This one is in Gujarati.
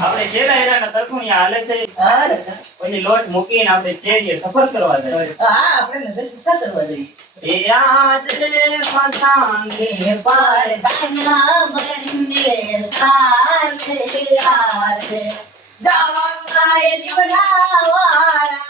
આપણે છેલ્લા હેરાના તરફુણિયા હાલે છે ઓલી લોટ મૂકીને આપણે ચેરીએ સફર કરવા જાય. હા આપણે નજર શિક્ષા કરવા જઈએ. એ આજે ફસાંગે પડદાના બંને સાલે આલે જાવા કાય લીવડાવાળા